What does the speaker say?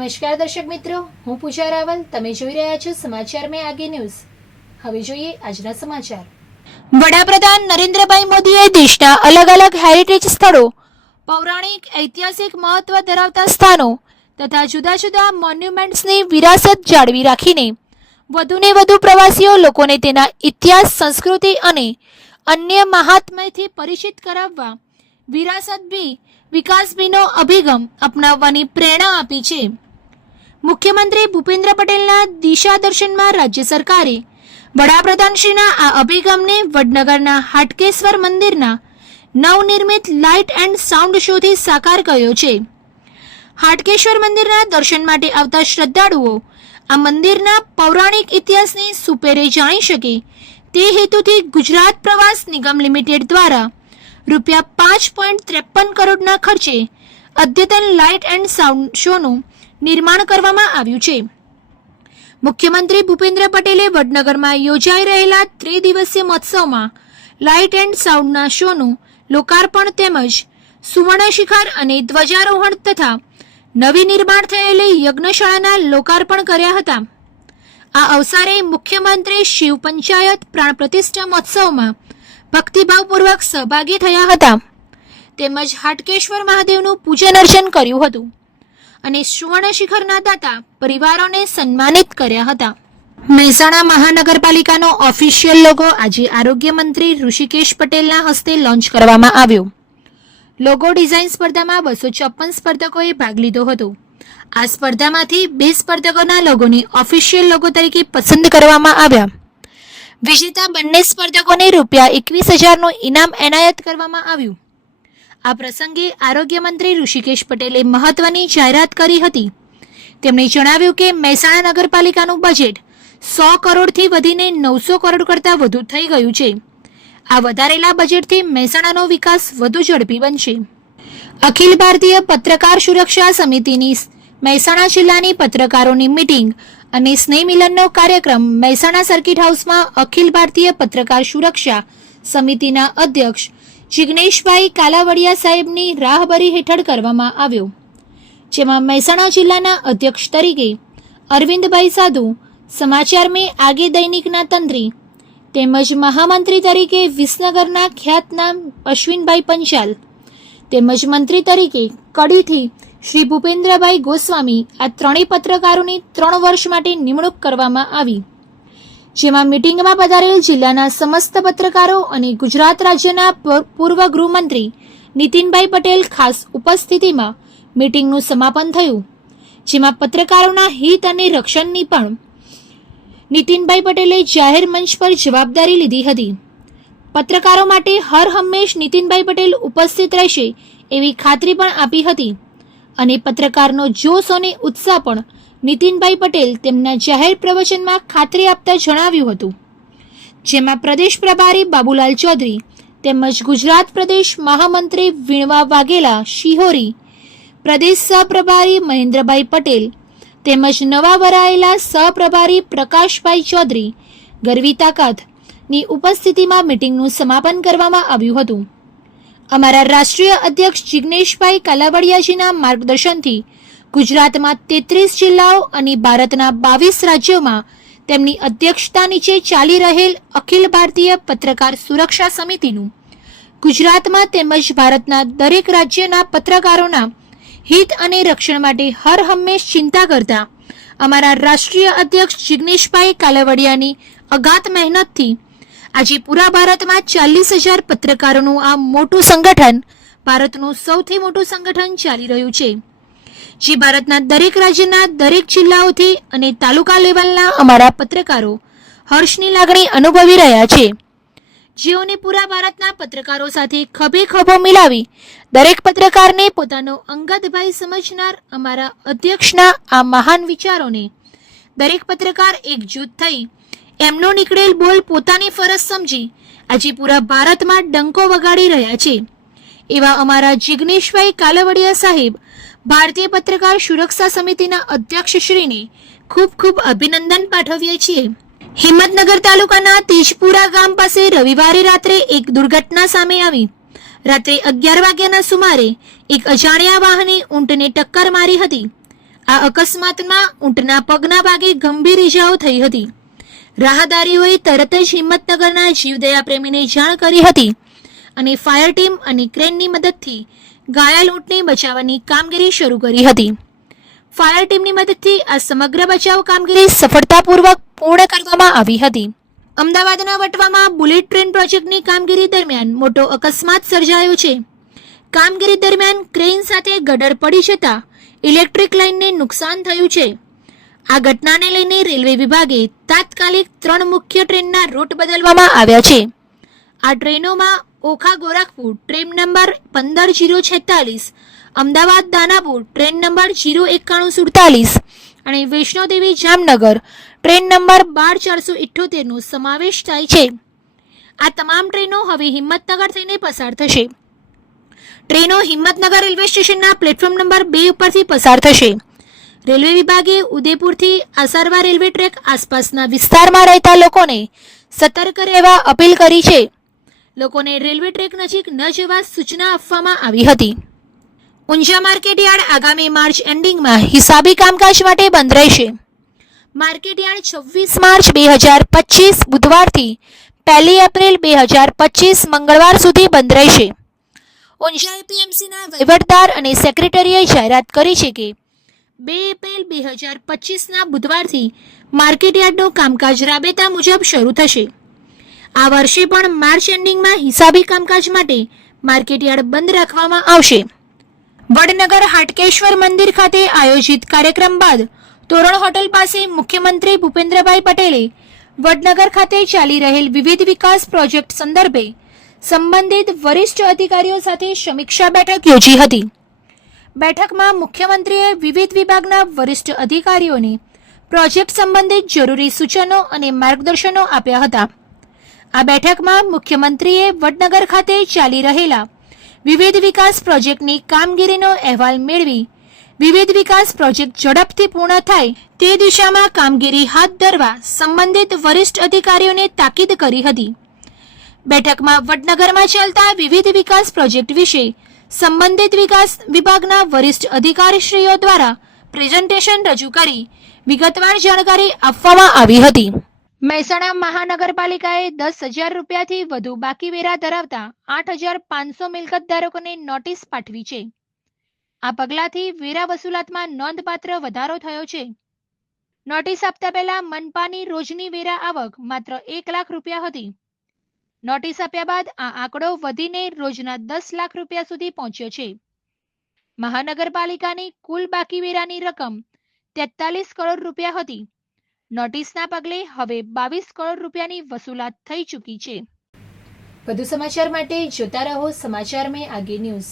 નમસ્કાર દર્શક મિત્રો, હું પૂજા રાવલ. તમે જોઈ રહ્યા છો સમાચાર મેં આગે ન્યૂઝ. હવે જોઈએ આજના સમાચાર. વડાપ્રધાન નરેન્દ્રભાઈ મોદીએ દેશના અલગ અલગ હેરિટેજ સ્થળો, પૌરાણિક ઐતિહાસિક મહત્વ ધરાવતા સ્થાનો તથા જુદા જુદા મોન્યુમેન્ટ્સની વિરાસત જાળવી રાખીને વધુને વધુ પ્રવાસીઓ લોકોને તેના ઇતિહાસ, સંસ્કૃતિ અને અન્ય મહાત્મ્યથી પરિચિત કરાવવા વિરાસત બી વિકાસ બીનો અભિગમ અપનાવવાની પ્રેરણા આપી છે. મુખ્યમંત્રી ભૂપેન્દ્ર પટેલના દિશા દર્શનમાં રાજ્ય સરકારે વડાપ્રધાનશ્રીના આ અભિગમને વડનગરના હાટકેશ્વર મંદિરના નવનિર્મિત લાઇટ એન્ડ સાઉન્ડ શોથી સાકાર કર્યો છે. હાટકેશ્વર મંદિરના દર્શન માટે આવતા શ્રદ્ધાળુઓ આ મંદિરના પૌરાણિક ઇતિહાસની સુપેરે જાણી શકે તે હેતુથી ગુજરાત પ્રવાસ નિગમ લિમિટેડ દ્વારા ₹5.53 કરોડના ખર્ચે અદ્યતન લાઇટ એન્ડ સાઉન્ડ શોનું નિર્માણ કરવામાં આવ્યું છે. મુખ્યમંત્રી ભૂપેન્દ્ર પટેલે વડનગરમાં યોજાઈ રહેલા ત્રિદિવસીય મહોત્સવમાં લાઇટ એન્ડ સાઉન્ડના શોનું લોકાર્પણ તેમજ સુવર્ણ શિખર અને ધ્વજારોહણ તથા નવી નિર્માણ થયેલી યજ્ઞશાળાના લોકાર્પણ કર્યા હતા. આ અવસરે મુખ્યમંત્રી શિવ પંચાયત પ્રાણ પ્રતિષ્ઠા મહોત્સવમાં ભક્તિભાવપૂર્વક સહભાગી થયા હતા તેમજ હાટકેશ્વર મહાદેવનું પૂજન અર્ચન કર્યું હતું અને સુવર્ણ શિખરના દાતા પરિવારોને સન્માનિત કર્યા હતા. મહેસાણા મહાનગરપાલિકાનો ઓફિશિયલ લોગો આજે આરોગ્ય મંત્રી ઋષિકેશ પટેલના હસ્તે લોન્ચ કરવામાં આવ્યો. લોગો ડિઝાઇન સ્પર્ધામાં 254 સ્પર્ધકોએ ભાગ લીધો હતો. આ સ્પર્ધામાંથી 2 સ્પર્ધકોના લોગોની ઓફિશિયલ લોગો તરીકે પસંદ કરવામાં આવ્યા. વિજેતા બંને સ્પર્ધકોને ₹21,000નું ઇનામ એનાયત કરવામાં આવ્યું. આ પ્રસંગે આરોગ્ય મંત્રી ઋષિકેશ પટેલે મહત્વની જાહેરાત કરી હતી. તેમણે જણાવ્યું કે મહેસાણા નગરપાલિકાનું બજેટ 100 કરોડથી વધીને 900 કરોડ કરતાં વધુ થઈ ગયું છે. આ વધારેલા બજેટથી મહેસાણાનો વિકાસ વધુ ઝડપી બનશે. અખિલ ભારતીય પત્રકાર સુરક્ષા સમિતિની મહેસાણા જિલ્લાની પત્રકારોની મીટિંગ અને સ્નેહ મિલનનો કાર્યક્રમ મહેસાણા સર્કિટ હાઉસમાં અખિલ ભારતીય પત્રકાર સુરક્ષા સમિતિના અધ્યક્ષ જિગ્નેશભાઈ કાલાવડિયા સાહેબની રાહબરી હેઠળ કરવામાં આવ્યો, જેમાં મહેસાણા જિલ્લાના અધ્યક્ષ તરીકે અરવિંદભાઈ સાધુ, સમાચાર મેં આગે દૈનિકના તંત્રી તેમજ મહામંત્રી તરીકે વિસનગરના ખ્યાતનામ અશ્વિનભાઈ પંચાલ તેમજ મંત્રી તરીકે કડીથી શ્રી ભૂપેન્દ્રભાઈ ગોસ્વામી આ ત્રણેય પત્રકારોની 3 વર્ષ માટે નિમણૂક કરવામાં આવી. જેમાં મીટિંગમાં પધારેલ જિલ્લાના સમસ્ત પત્રકારો અને ગુજરાત રાજ્યના પૂર્વ ગૃહમંત્રી નીતિનભાઈ પટેલ ખાસ ઉપસ્થિતિમાં મીટિંગનું સમાપન થયું, જેમાં પત્રકારોના હિત અને રક્ષણની પણ નીતિનભાઈ પટેલે જાહેર મંચ પર જવાબદારી લીધી હતી. પત્રકારો માટે હર હંમેશ નીતિનભાઈ પટેલ ઉપસ્થિત રહેશે એવી ખાતરી પણ આપી હતી અને પત્રકારનો જોશ અને ઉત્સાહ પણ નીતિનભાઈ પટેલ તેમના જાહેર પ્રવચનમાં ખાતરી આપતા જણાવ્યું હતું. જેમાં પ્રદેશ પ્રભારી બાબુલાલ ચૌધરી તેમજ ગુજરાત પ્રદેશ મહામંત્રી વીણવા વાઘેલા શિહોરી, પ્રદેશ સહપ્રભારી મહેન્દ્રભાઈ પટેલ તેમજ નવા વરાયેલા સહપ્રભારી પ્રકાશભાઈ ચૌધરી ગરવી તાકાતની ઉપસ્થિતિમાં મીટિંગનું સમાપન કરવામાં આવ્યું હતું. અમારા રાષ્ટ્રીય અધ્યક્ષ જિગ્નેશભાઈ કાલાવડિયાજીના માર્ગદર્શનથી ગુજરાતમાં 33 જિલ્લાઓ અને ભારતના 22 રાજ્યોમાં તેમની અધ્યક્ષતા નીચે ચાલી રહેલ અખિલ ભારતીય પત્રકાર સુરક્ષા સમિતિનું ગુજરાતમાં તેમજ ભારતના દરેક રાજ્યના પત્રકારોના હિત અને રક્ષણ માટે હર હંમેશ ચિંતા કરતા અમારા રાષ્ટ્રીય અધ્યક્ષ જિગ્નેશભાઈ કાલાવડિયાની અગાધ મહેનતથી આજે પૂરા ભારતમાં 40,000 પત્રકારોનું આ મોટું સંગઠન ભારતનું સૌથી મોટું સંગઠન ચાલી રહ્યું છે, જે ભારતના દરેક રાજ્યના દરેક જિલ્લાઓથી અને તાલુકા લેવલના અમારા પત્રકારો હર્ષની લાગણી અનુભવી રહ્યા છે, જેઓને પૂરા ભારતના પત્રકારો સાથે ખભે ખભો મિલાવી દરેક પત્રકારને પોતાનો અંગત ભાઈ સમજનાર અમારા અધ્યક્ષના આ મહાન વિચારોને દરેક પત્રકાર એકજૂથ થઈ એમનો નીકળેલ બોલ પોતાની ફરજ સમજી આજે પૂરા ભારતમાં ડંકો વગાડી રહ્યા છે એવા અમારા જિગ્નેશભાઈ કાલાવડિયા સાહેબ ભારતીય પત્રકાર સુરક્ષા સમિતિના અધ્યક્ષશ્રીને ખૂબ ખૂબ અભિનંદન પાઠવીએ છીએ. હિંમતનગર તાલુકાના તેજપુરા ગામ પાસે રવિવારે રાત્રે એક દુર્ઘટના સામે આવી. રાત્રે 11 વાગ્યાના સુમારે એક અજાણ્યા વાહને ઊંટને ટક્કર મારી હતી. આ અકસ્માતમાં ઊંટના પગના ભાગે ગંભીર ઇજાઓ થઈ હતી. રાહદારીઓએ તરત જ હિંમતનગરના જીવદયા પ્રેમીને જાણ કરી હતી અને ફાયર ટીમ અને ક્રેનની મદદથી ઘાયલ ઊંટને બચાવવાની કામગીરી શરૂ કરી હતી. ફાયર ટીમની મદદથી આ સમગ્ર બચાવ કામગીરી સફળતાપૂર્વક પૂર્ણ કરવામાં આવી હતી. અમદાવાદના વટવામાં બુલેટ ટ્રેન પ્રોજેક્ટની કામગીરી દરમિયાન મોટો અકસ્માત સર્જાયો છે. કામગીરી દરમિયાન ક્રેન સાથે ગટર પડી જતા ઇલેક્ટ્રિક લાઇનને નુકસાન થયું છે. આ ઘટનાને લઈને રેલવે વિભાગે તાત્કાલિક 3 મુખ્ય ટ્રેનના રૂટ બદલવામાં આવ્યા છે. આ ટ્રેનોમાં Okha Gorakhpur train number 15046, Ahmedabad Danapur train number 09147 અને વૈષ્ણોદેવી જામનગર ટ્રેન નંબર 12478 નો સમાવેશ થાય છે. આ તમામ ટ્રેનો હવે હિંમતનગર થઈને પસાર થશે. ટ્રેનો હિંમતનગર રેલવે સ્ટેશનના પ્લેટફોર્મ નંબર 2 ઉપરથી પસાર થશે. રેલવે વિભાગે ઉદયપુરથી આસારવા રેલવે ટ્રેક આસપાસના વિસ્તારમાં રહેતા લોકોને સતર્ક રહેવા અપીલ કરી છે. લોકોને રેલવે ટ્રેક નજીક ન જવા સૂચના આપવામાં આવી હતી. ઊંઝા માર્કેટયાર્ડ આગામી માર્ચ એન્ડિંગમાં હિસાબી કામકાજ માટે બંધ રહેશે. માર્કેટયાર્ડ 26 માર્ચ 2025 બુધવારથી 1 એપ્રિલ 2025 મંગળવાર સુધી બંધ રહેશે. ઊંઝા એપીએમસીના વહીવટદાર અને સેક્રેટરીએ જાહેરાત કરી છે કે 2 એપ્રિલ 2025ના બુધવારથી માર્કેટયાર્ડનું કામકાજ રાબેતા મુજબ શરૂ થશે. આ વર્ષે પણ માર્ચ એન્ડિંગમાં હિસાબી કામકાજ માટે માર્કેટયાર્ડ બંધ રાખવામાં આવશે. વડનગર હાટકેશ્વર મંદિર ખાતે આયોજિત કાર્યક્રમ બાદ તોરણ હોટલ પાસે મુખ્યમંત્રી ભૂપેન્દ્રભાઈ પટેલે વડનગર ખાતે ચાલી રહેલ વિવિધ વિકાસ પ્રોજેક્ટ સંદર્ભે સંબંધિત વરિષ્ઠ અધિકારીઓ સાથે સમીક્ષા બેઠક યોજી હતી. બેઠકમાં મુખ્યમંત્રીએ વિવિધ વિભાગના વરિષ્ઠ અધિકારીઓને પ્રોજેક્ટ સંબંધિત જરૂરી સૂચનો અને માર્ગદર્શનો આપ્યા હતા. આ બેઠકમાં મુખ્યમંત્રીએ વડનગર ખાતે ચાલી રહેલા વિવિધ વિકાસ પ્રોજેક્ટની કામગીરીનો અહેવાલ મેળવી વિવિધ વિકાસ પ્રોજેક્ટ ઝડપથી પૂર્ણ થાય તે દિશામાં કામગીરી હાથ ધરવા સંબંધિત વરિષ્ઠ અધિકારીઓને તાકીદ કરી હતી. બેઠકમાં વડનગરમાં ચાલતા વિવિધ વિકાસ પ્રોજેક્ટ વિશે સંબંધિત વિકાસ વિભાગના વરિષ્ઠ અધિકારીશ્રીઓ દ્વારા પ્રેઝન્ટેશન રજૂ કરી વિગતવાર જાણકારી આપવામાં આવી હતી. મહેસાણા મહાનગરપાલિકાએ 10,000 રૂપિયાથી વધુ બાકી વેરા ધરાવતા 8,500 મિલકત ધારકોને નોટિસ પાઠવી છે. આ પગલાંથી વેરા વસૂલાતમાં નોંધપાત્ર વધારો થયો છે. નોટિસ આપતા પહેલા મનપાની રોજની વેરા આવક માત્ર 1 લાખ રૂપિયા હતી. નોટિસ આપ્યા બાદ આ આંકડો વધીને રોજના 10 લાખ રૂપિયા સુધી પહોંચ્યો છે. મહાનગરપાલિકાની કુલ બાકી વેરાની રકમ 43 કરોડ રૂપિયા હતી. નોટિસના પગલે હવે 22 કરોડ રૂપિયાની વસૂલાત થઈ ચૂકી છે. વધુ સમાચાર માટે જોતા રહો સમાચાર મેં આગે ન્યૂઝ.